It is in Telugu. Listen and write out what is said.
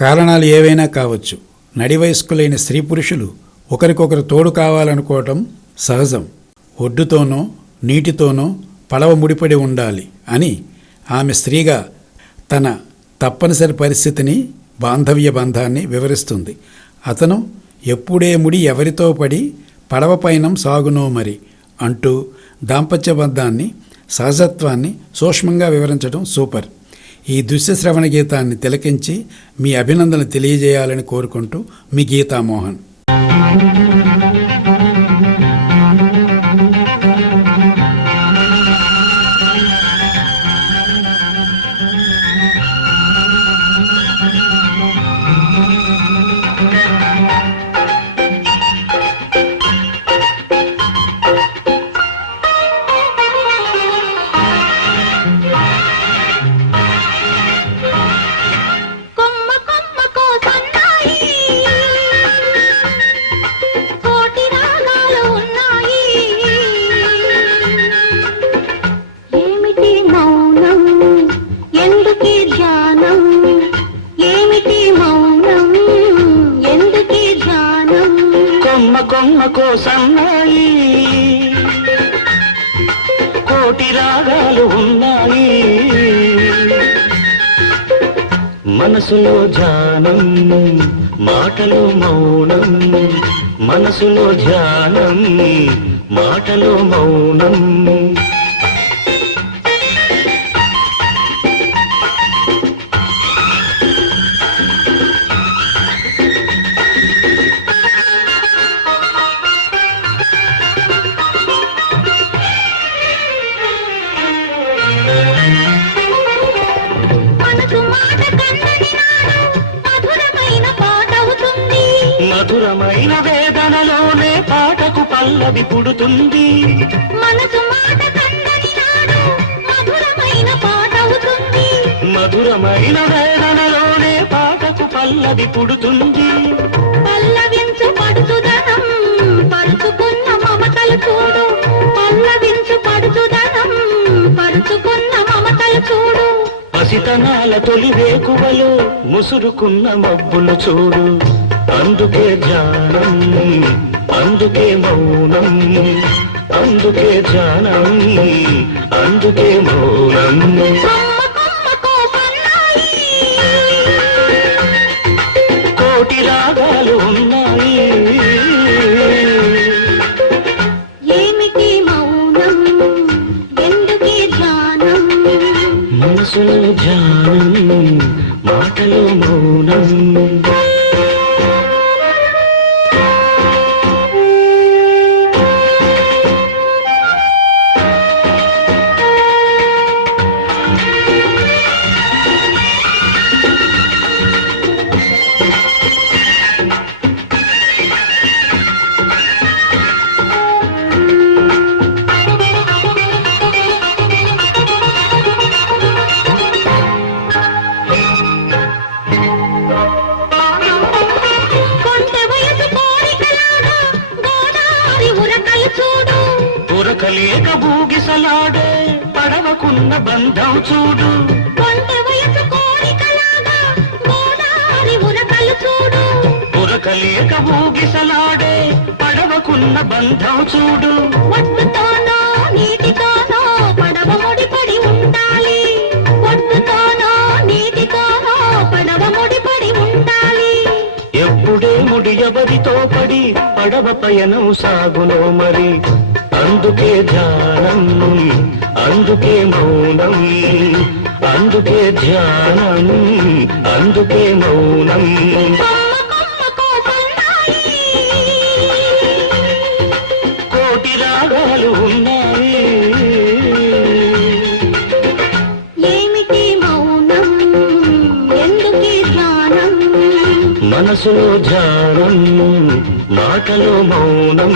కారణాలు ఏవైనా కావచ్చు. నడి వయస్కులైన స్త్రీ పురుషులు ఒకరికొకరు తోడు కావాలనుకోవటం సహజం. ఒడ్డుతోనో నీటితోనో పడవ ముడిపడి ఉండాలి అని ఆమె స్త్రీగా తన తప్పనిసరి పరిస్థితిని, బాంధవ్య బంధాన్ని వివరిస్తుంది. అతను ఎప్పుడే ముడి ఎవరితో పడి పడవ పయనం సాగునో మరి అంటూ దాంపత్య బంధాన్ని, సహజత్వాన్ని సూక్ష్మంగా వివరించడం సూపర్. ఈ దృశ్య శ్రవణ గీతాన్ని తిలకించి మీ అభినందనలు తెలియజేయాలని కోరుకుంటూ మీ గీతామోహన్. కొమ్మకో సన్నాయి కోటి రాగాలు ఉన్నాయి, మనసులో ధ్యానం మాటలో మౌనం, మనసులో ధ్యానం మాటలో మౌనం. మధురమైన వేదనలోనే పాటకు పల్లవి పుడుతుంది, మనసు మాట కన్నడి నాడు మధురమైన పాటవుతుంది. మధురమైన వేదనలోనే పాటకు పల్లవి పుడుతుంది, పల్లవించు పడుచుదనం పరుచుకున్న మమతలు చూడు, పల్లవించు పడుచుదనం పరుచుకున్న మమతలు చూడు. పసితనాల తొలి వేకువలో ముసురుకున్న మబ్బులు చూడు, అందుకే ధ్యానం అందుకే మౌనం, అందుకే ధ్యానం అందుకే మౌనం. కోటి రాగాలు ఉన్నాయి, ఏమిటి మౌనం ఎందుకే ధ్యానం, మనసులో ధ్యానం మాటలో మౌనం. ఉరకలేక భూగిసలాడే పడవకున్న బంధం చూడు, ఉరకలేక భూగిసలాడే పడవకున్న బంధం చూడు. ఒడ్డుతోనో నీటితోనో పడవ ముడిపడి ఉండాలి, ఒడ్డుతోనో నీటితోనో పడవ ముడిపడి ఉండాలి. ఎప్పుడే ముడి ఎవరితో పడి పడవ పయనం సాగునో మరి, అందుకే ధ్యానం అందుకే మౌనం, అందుకే ధ్యానం అందుకే మౌనం. కోటి రాగాలు ఉన్నాయి, ఏమిటి మౌనం ఎందుకే ధ్యానం, మనసులో ధ్యానం మాటలో మౌనం.